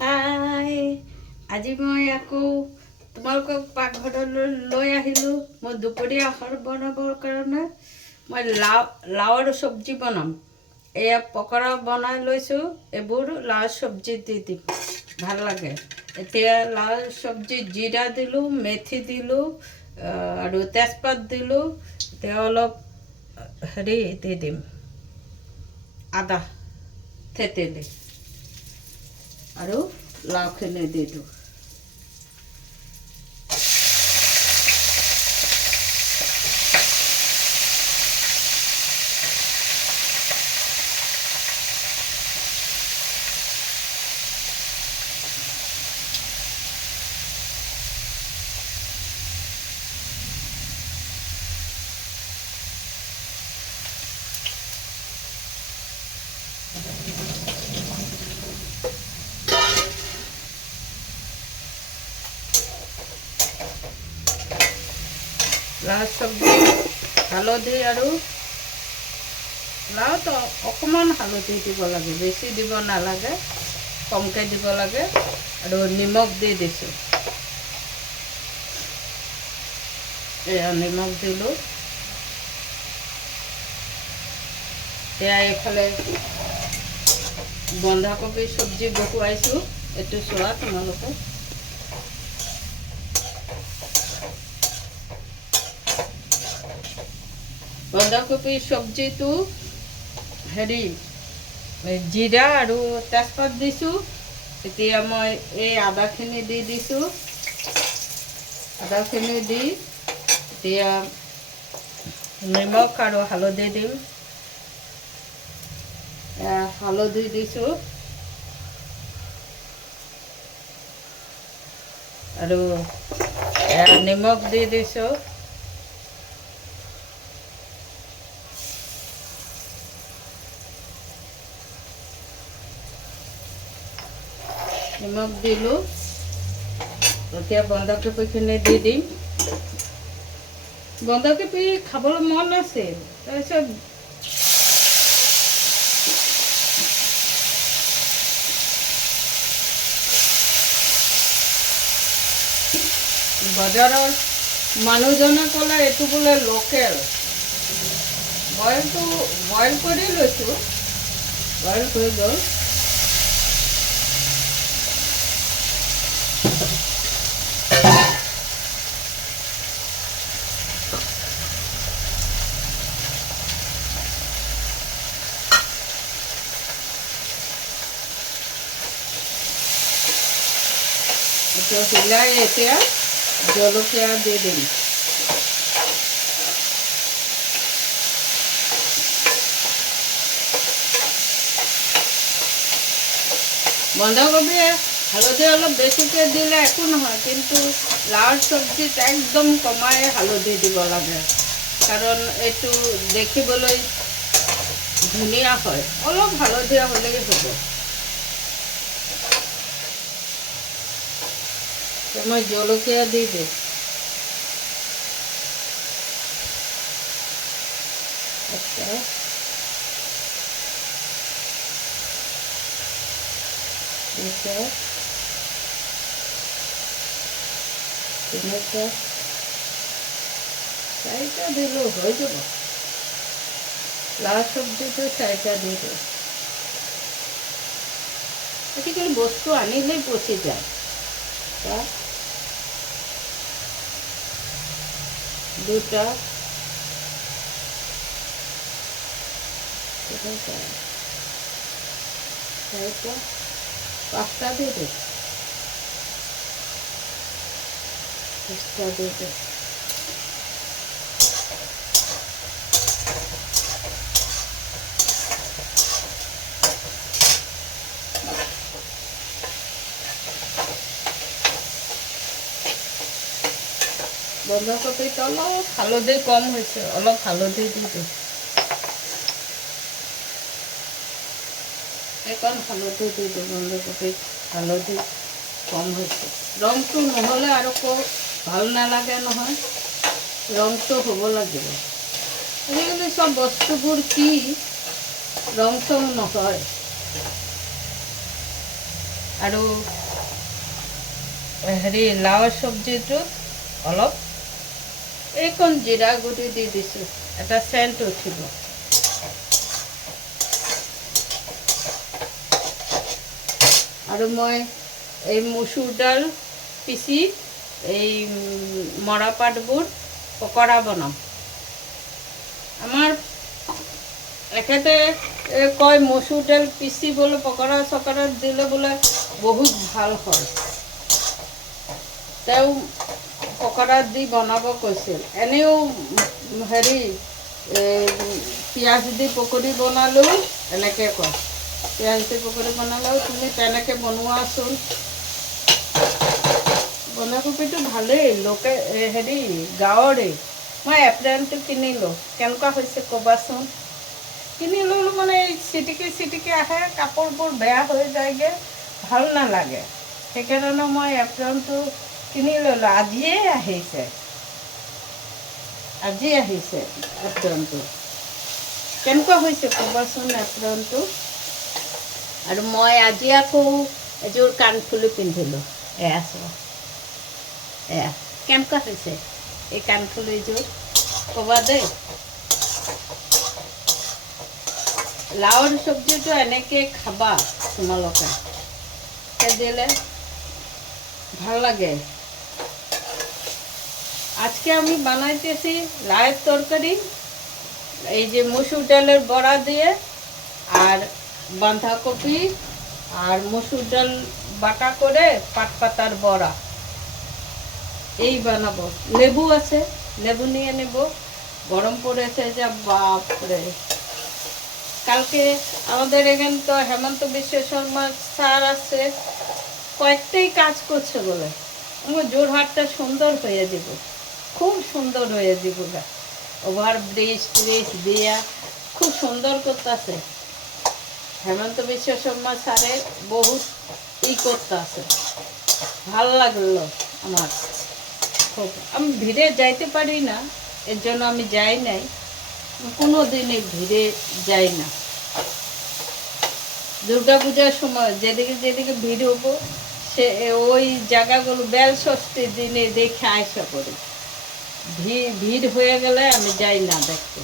High, আজি মই আকৌ তোমালোকক পাকঘৰলৈ লৈ আহিলোঁ। মই দুপৰীয়া আহাৰ বনাবৰ কাৰণে মই লাওৰ চব্জি বনাম। এয়া পকৰা বনাই লৈছোঁ। এইবোৰ লাওৰ চব্জি দি দিম, ভাল লাগে। এতিয়া লাওৰ চব্জি জিৰা দিলোঁ, মেথি দিলোঁ আৰু তেজপাত দিলোঁ। এতিয়া অলপ হেৰি দি দিম, আদা থেতেলি আৰু লাওখিনি দি দিওঁ। লাওৰ চব্জি হালধি আৰু লাওত অকণমান হালধি দিব লাগে, বেছি দিব নালাগে, কমকৈ দিব লাগে। আৰু নিমখ দি দিছোঁ, এয়া নিমখ দিলোঁ। এয়া এইফালে বন্ধাকবি চব্জি বহুৱাইছোঁ, এইটো চোৱা তোমালোকে। বন্ধাকবি চব্জিটো হেৰি জিৰা আৰু তেজপাত দিছোঁ। এতিয়া মই এই আদাখিনি দি দিছোঁ। আদাখিনি দি এতিয়া নিমখ আৰু হালধি দিম। হালধি দিছোঁ আৰু নিমখ দি দিছোঁ। নিমখ দিলোঁ। এতিয়া বন্ধাকবিখিনি দি দিম। বন্ধাকবি খাবলৈ মন আছিল, তাৰপিছত বজাৰৰ মানুহজনে ক'লে এইটো বোলে লোকেল। বইল কৰি লৈছোঁ, বইল হৈ গ'ল। এইটো হিলাই এতিয়া জলকীয়া দি দিম। বন্ধাকবি হালধি অলপ বেছিকৈ দিলে একো নহয়, কিন্তু লাওৰ চব্জিত একদম কমাই হালধি দিব লাগে, কাৰণ এইটো দেখিবলৈ ধুনীয়া হয়। অলপ হালধীয়া হ'লেই হ'ব। মই জলকীয়া দি দিম। একটা দুটা তিনিটা চাৰিটা দিলেও হৈ যাব। লাও চব্জিটো চাৰিটা দি দিওঁ। আজিকালি বস্তু আনিলেই পচি যায়। দুটা চাৰিটা পাঁচটা দি দিওঁ। পাঁচটা দি দিওঁ। বন্ধাকবিত অলপ হালধি কম হৈছে, অলপ হালধি দি দিওঁ। এইকণ হালধি দি দিওঁ। বন্ধাকবিত হালধি কম হৈছে। ৰংটো নহ'লে আৰু ভাল নালাগে নহয়, ৰংটো হ'ব লাগিব। আজিকালি চব বস্তুবোৰ কি ৰং চং নহয়। আৰু হেৰি লাওৰ চব্জিটোত অলপ এইকণ জিৰা গুড়ি দি দিছোঁ, এটা চেণ্ট উঠিব। আৰু মই এই মচুৰ দাল পিচি এই মৰাপাটবোৰ পকৰা বনাম। আমাৰ এখেতে কয় মচুৰ দাল পিচি বোলে পকৰা চকৰাত দিলে বোলে বহুত ভাল হয়। তেওঁ পকৰাত দি বনাব কৈছিল। এনেও হেৰি পিঁয়াজ দি পকৰি বনালেও এনেকৈ কয়, পিঁয়াজ দি পকৰি বনালেও তুমি তেনেকৈ বনোৱাচোন। বন্ধাকবিটো ভালেই, হেৰি গাঁৱৰে। মই এপ্ৰিলটো কিনিলোঁ, কেনেকুৱা হৈছে ক'বাচোন। কিনি ল'লোঁ মানে এই চিটিকি আহে, কাপোৰবোৰ বেয়া হৈ যায়গৈ, ভাল নালাগে। সেইকাৰণে মই এপ্ৰিলটো কিনি ল'লোঁ। আজি আহিছে এপ্ৰিলটো। কেনেকুৱা হৈছে ক'বাচোন এপ্ৰিলটো। আৰু মই আজি আকৌ এযোৰ কাণফুলি পিন্ধিলোঁ। এয়া কেনেকুৱা হৈছে এই কাণফুলিযোৰ ক'বা দেই। লাওৰ চব্জিটো এনেকৈ খাবা তোমালোকে, দিলে ভাল লাগে। আজকে আমি বানাইতেছি লাউয়ের তরকারি, এই যে মসুর ডালের বড়া দিয়ে, আর বাঁধাকপি আর মসুর ডাল বাটা করে পাট পাতার বড়া এই বানাবো। লেবু আছে, লেবু নিয়ে নেব। গরম পড়েছে যা বাপরে। কালকে আমাদের এখানে তো হেমন্ত বিশ্ব শর্মা স্যার আসছে, কয়েকটাই কাজ করছে বলে আমার জোরহাটটা সুন্দর হয়ে যাব, খুব সুন্দর হয়ে যাব। ওভার ব্রিজ ট্রিজ দিয়া খুব সুন্দর করতেছে। হেমন্ত বিশ্ব শর্মা স্যারের বহুত করতেছে, ভাল লাগলো আমার খুব। আমি ভিড়ে যাইতে পারি না, এর জন্য আমি যাই নাই, কোনো দিনই ভিড়ে যাই না। দুর্গা পূজার সময় যেদিকে ভিড় হবো সে ওই জায়গাগুলো বেল ষষ্ঠীর দিনে দেখে আশা করি। ভিড় হয়ে গেলে আমি যাই না দেখতে।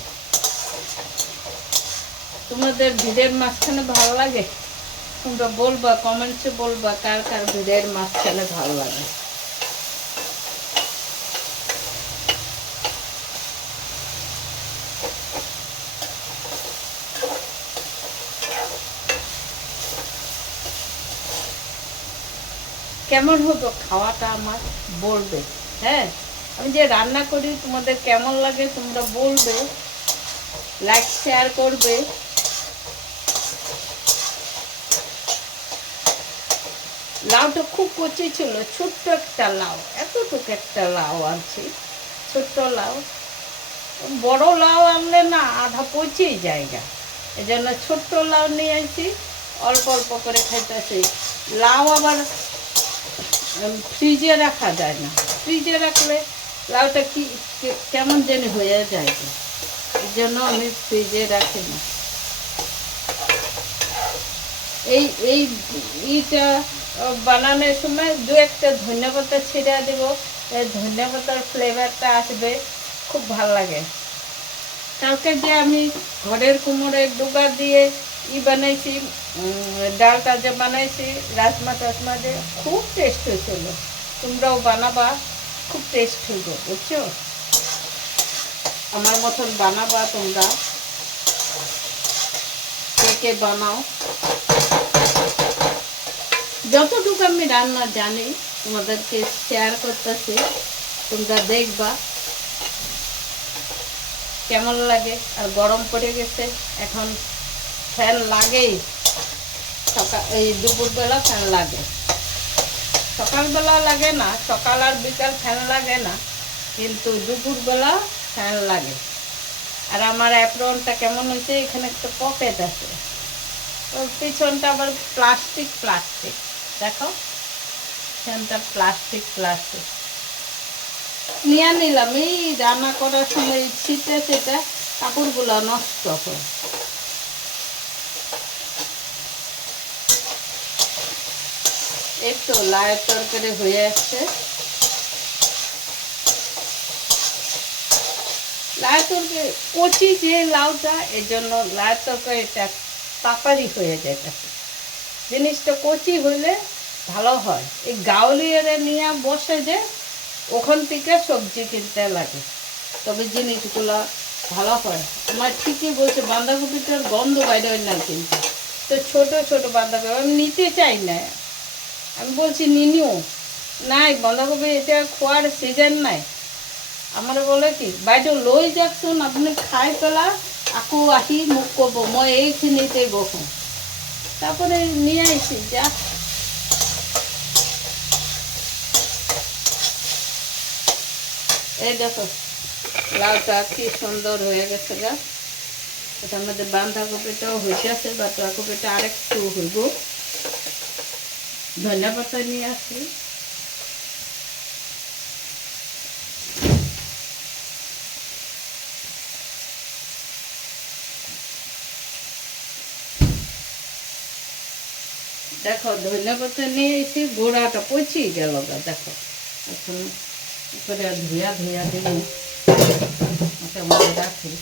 তোমাদের ভিড়ের মাঝখানে ভালো লাগে? তোমরা বলবা, কমেন্টসে বলবা কার কার ভিড়ের মাঝখানে ভালো লাগে। কেমন হতো খাওয়াটা আমার বলবে। হ্যাঁ, আমি যে রান্না করি তোমাদের কেমন লাগে তোমরা বলবে, লাইক শেয়ার করবে। লাউটা খুব কচি ছিল, ছোট্ট একটা লাউ, এতটুকু একটা লাউ আনছি, ছোট্ট লাউ। বড় লাউ আনলে না আধা পচেই জায়গা, এই জন্য ছোট্ট লাউ নিয়ে আসি, অল্প অল্প করে খাইতেছি। লাউ আবার ফ্রিজে রাখা যায় না, ফ্রিজে রাখলে লাউটা কি কেমন যেন হয়ে যায়, এই জন্য আমি ফ্রিজে রাখি না। এইটা বানানোর সময় দু একটা ধনিয়া পাতা ছিঁড়ে দেবো, এই ধনিয়া পাতার ফ্লেভারটা আসবে, খুব ভাল লাগে। কালকে যে আমি ঘরের কুমড়োর ডুগা দিয়ে বানাইছি, ডালটা যে বানাইছি রাজমা টাজমা দিয়ে, খুব টেস্ট হয়েছিল। তোমরাও বানাবা, খুব টেস্ট হইব, বুঝছো? আমার মতন বানাবা তোমরা, কে বানাও। যতটুকু আমি রান্না জানি তোমাদেরকে শেয়ার করতেছি, তোমরা দেখবা কেমন লাগে। আর গরম পড়ে গেছে, এখন ফ্যান লাগেই। এই দুপুরবেলা ফ্যান লাগে, সকালবেলা লাগে না, সকাল আর বিকাল ফ্যান লাগে না, কিন্তু দুপুরবেলা ফ্যান লাগে। আর আমার অ্যাপ্রনটা কেমন হয়েছে, এখানে একটা পকেট আছে, ওর পিছনটা আবার প্লাস্টিক দেখো, ফ্যানটা প্লাস্টিক নিয়ে নিলাম। এই রান্না করার সময় শীতে সেটা কাপড়গুলো নষ্ট হয়। এই তো লাউয়ের তরকারি হয়ে আসছে। লাউয়ের তরকারি কচি যে লাউটা, এই জন্য লাউয়ের তরকারিটা তাড়াতাড়ি হয়ে যায়। জিনিসটা কচি হইলে ভালো হয়। এই গাউলিয়ারে নিয়ে বসে যে ওখান থেকে সবজি কিনতে লাগে, তবে জিনিসগুলো ভালো হয়। আমার ঠিকই বলছে, বাঁধাকপিটার গন্ধ বাইরে হয় না, কিন্তু তো ছোটো ছোটো বাঁধাকপি আমি নিতে চাই না। আমি বলছি নিনিও নাই, বাঁধাকপি এটা খোয়ার সিজন নাই। আমার বলে কি বাইরে লৈ যাকচোন, আপনি খাই পেলা আকো আহি মোক ক'ব, মই এইখিনিতে বহোঁ। তারপরে নিয়ে আসি যা। এই দেখো লাউটা কি সুন্দর হয়ে গেছে গা। এটার মধ্যে বাঁধাকপিটাও হইতেছে, বাঁধাকপিটা আরেকটু হইব। ধনিয়া পাতা নিয়ে আসি। দেখো ধনিয়া পাতা নিয়ে এসে গোড়াটা পচিয়ে গেল গা। দেখো এখন উপরে ধুয়া ধুয়া দিই, মোটামুটি রাখি।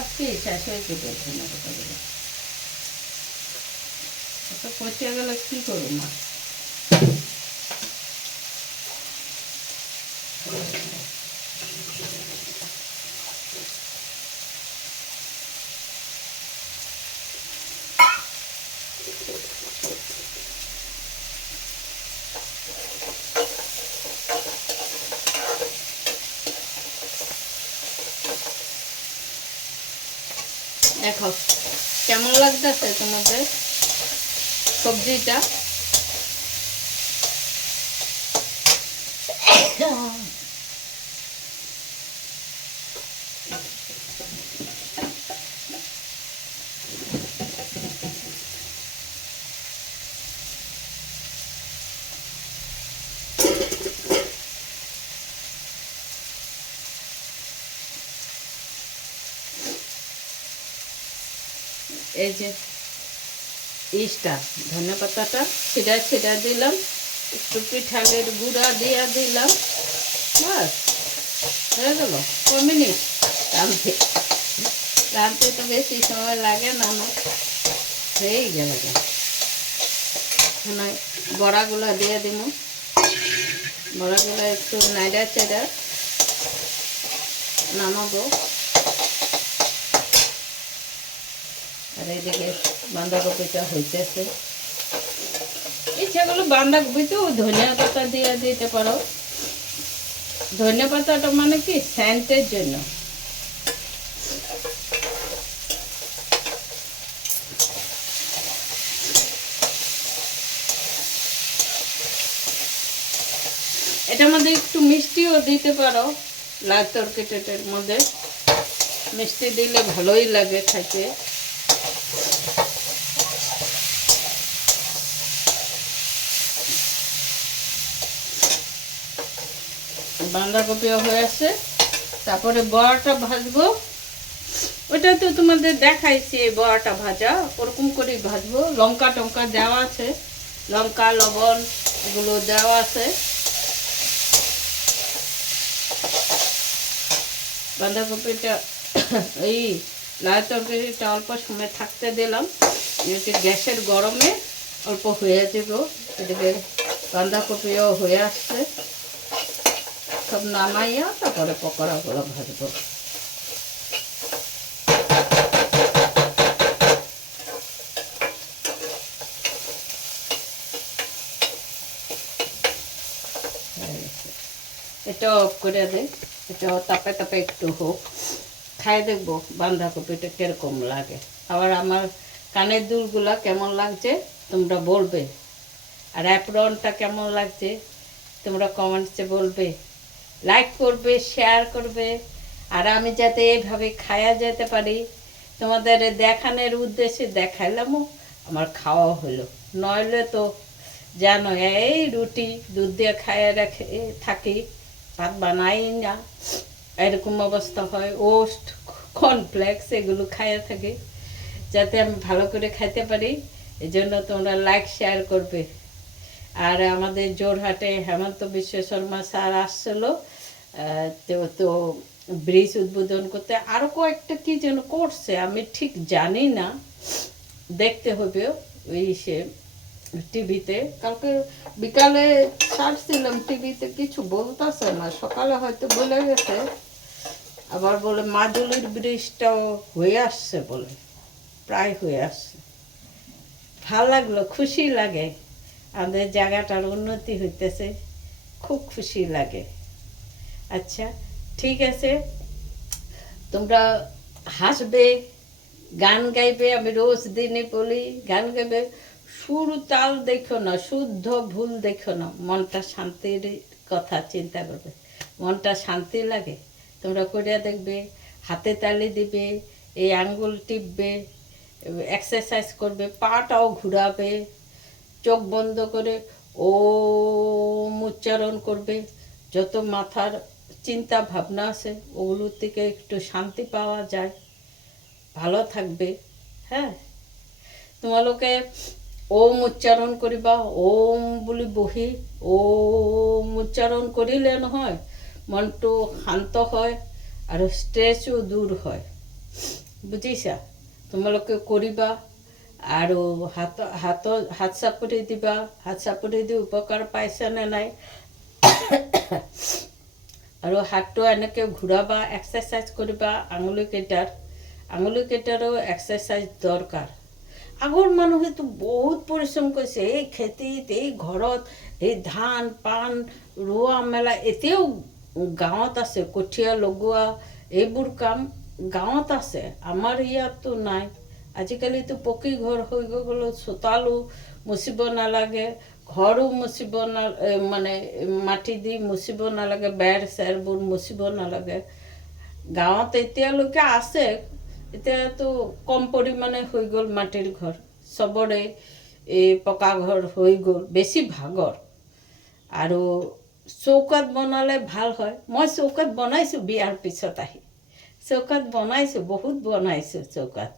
আজকে শেষ হয়ে যাবে ধনিয়া পাতাগুলো। এত পচিয়ে গেলে কী করবো মা? দেখো কেমন লাগতেছে তোমাদের সবজিটা। এই যে ইস্টা ধনে পাতাটা ছিঁড়া ছিঁড়া দিলাম, একটু পিঠালের গুঁড়া দিয়ে দিলাম, বাস হয়ে গেল। ক মিনিট রাঁধতে, রাঁধতে তো বেশি সময় লাগে না, না হয়েই গেল। এখন বড়াগুলো দিয়ে দিব। বড়াগুলো একটু নাইড়া চেড়া নামাবো। আর এইদিকে বাঁধাকপিটা হইতেছে। ইচ্ছা করলে বাঁধাকপিতেও ধনিয়া পাতা দিয়ে দিতে পারো। ধনিয়া পাতাটা মানে কি সেন্টের জন্য। এটার মধ্যে একটু মিষ্টিও দিতে পারো। লাল তরকারিটার মধ্যে মিষ্টি দিলে ভালোই লাগে খাইতে। বাঁধাকপিও হয়ে আসছে। তারপরে বড়াটা ভাজবো। ওইটা তো তোমাদের দেখাইছি, বড়াটা ভাজা ওরকম করেই ভাজবো। লঙ্কা টঙ্কা দেওয়া আছে, লঙ্কা লবণ এগুলো দেওয়া আছে। বাঁধাকপিটা এই লাল তরকারিটা অল্প সময় থাকতে দিলাম, গ্যাসের গরমে অল্প হয়ে যাব। এদিকে বাঁধাকপিও হয়ে আসছে। সব নামাইয়া তারপরে পকোড়াগুলো ভাজবো। এটা অফ করে দেয়, এটা তাপে তাপে একটু হোক, খাই দেখবো বাঁধাকপিটা কিরকম লাগে। আবার আমার কানের দুলগুলা কেমন লাগছে তোমরা বলবে, আর অ্যাপ্রনটা কেমন লাগছে তোমরা কমেন্টসে বলবে। লাইক করবে, শেয়ার করবে, আর আমি যাতে এইভাবে খায়া যেতে পারি তোমাদের দেখানোর উদ্দেশ্যে দেখাইলামও, আমার খাওয়া হলো। নইলে তো জানো এই রুটি দুধ দিয়ে খাইয়ে রেখে থাকি, ভাত বানাই না, এরকম অবস্থা হয়। ওস্ট কর্নফ্লেক্স এগুলো খাইয়ে থাকি, যাতে আমি ভালো করে খাইতে পারি। এই জন্য তোমরা লাইক শেয়ার করবে। আর আমাদের জোরহাটে হেমন্ত বিশ্ব শর্মা স্যার আসছিল, তো ব্রিজ উদ্বোধন করতে আরও কয়েকটা কী যেন করছে, আমি ঠিক জানি না, দেখতে হবে ওই সে টিভিতে। কালকে বিকালে ছাড়ছিলাম টিভিতে, কিছু বলতেছে না, সকালে হয়তো বলে গেছে। আবার বলে মাজুলির ব্রিজটাও হয়ে আসছে, বলে প্রায় হয়ে আসছে। ভাল লাগলো, খুশি লাগে, আমাদের জায়গাটার উন্নতি হইতেছে, খুব খুশি লাগে। আচ্ছা ঠিক আছে, তোমরা হাসবে, গান গাইবে, আমি রোজ দিনই বলি গান গাইবে, সুর তাল দেখো না, শুদ্ধ ভুল দেখো না, মনটা শান্তির কথা চিন্তা করবে, মনটা শান্তি লাগে। তোমরা করিয়া দেখবে, হাতে তালি দিবে, এই আঙ্গুল টিপবে, এক্সারসাইজ করবে, পাটাও ঘুরাবে, চোখ বন্ধ করে ওম উচ্চারণ করবে, যত মাথার চিন্তা ভাবনা আছে ওগুলোর থেকে একটু শান্তি পাওয়া যায়, ভালো থাকবে। হ্যাঁ, তোমালোকে ওম উচ্চারণ করিবা, ওম বলি বহি ওম উচ্চারণ করিলে নহয় মনটো শান্ত হয় আৰু ষ্ট্ৰেছো দূৰ হয়, বুজিছা? তোমালোকে কৰিবা আৰু হাত চাপৰি দিবা, হাত চাপৰি দি উপকাৰ পাইছানে নাই, আৰু হাতটো এনেকৈ ঘূৰাবা, এক্সাৰচাইজ কৰিবা, আঙুলিকেইটাৰো এক্সাৰচাইজ দৰকাৰ। আগৰ মানুহেতো বহুত পৰিশ্ৰম কৰিছে, এই খেতিত, এই ঘৰত, এই ধান পাণ ৰোৱা মেলা, এতিয়াও গাঁৱত আছে, কঠীয়া লগোৱা এইবোৰ কাম গাঁৱত আছে, আমাৰ ইয়াততো নাই। আজিকালিতো পকী ঘৰ হৈ গ'ল, চোতালো মুচিব নালাগে, ঘৰো মুচিব মানে মাটি দি মুচিব নালাগে, বেৰ চেৰবোৰ মুচিব নালাগে। গাঁৱত এতিয়ালৈকে আছে, এতিয়াতো কম পৰিমাণে হৈ গ'ল মাটিৰ ঘৰ, চবৰে এই পকা ঘৰ হৈ গ'ল বেছিভাগৰ। আৰু চৌকাত বনালে ভাল হয়, মই চৌকাত বনাইছোঁ বিয়াৰ পিছত আহি, চৌকাত বনাইছোঁ, বহুত বনাইছোঁ চৌকাত,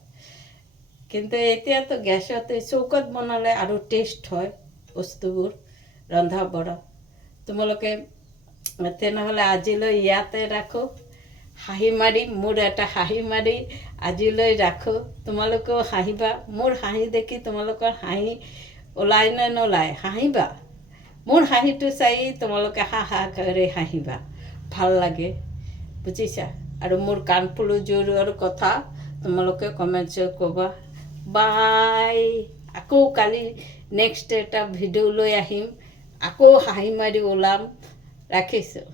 কিন্তু এতিয়াতো গেছতে, চৌকাত বনালে আৰু টেষ্ট হয় বস্তুবোৰ, ৰন্ধা বঢ়া। তোমালোকে তেনেহ'লে আজিলৈ ইয়াতে ৰাখোঁ, হাঁহি মাৰি, মোৰ এটা হাঁহি মাৰি আজিলৈ ৰাখোঁ। তোমালোকেও হাঁহিবা, মোৰ হাঁহি দেখি তোমালোকৰ হাঁহি ওলাই নে নোলায়, হাঁহিবা, মোৰ হাঁহিটো চাই তোমালোকে হা হা কৰি হাঁহিবা, ভাল লাগে, বুজিছা? আৰু মোৰ কাণফুলি জোৰোৱাৰ কথা তোমালোকে কমেণ্টছত ক'বা। বাই, আকৌ কালি নেক্সট এটা ভিডিঅ' লৈ আহিম, আকৌ হাঁহি মাৰি ওলাম, ৰাখিছোঁ।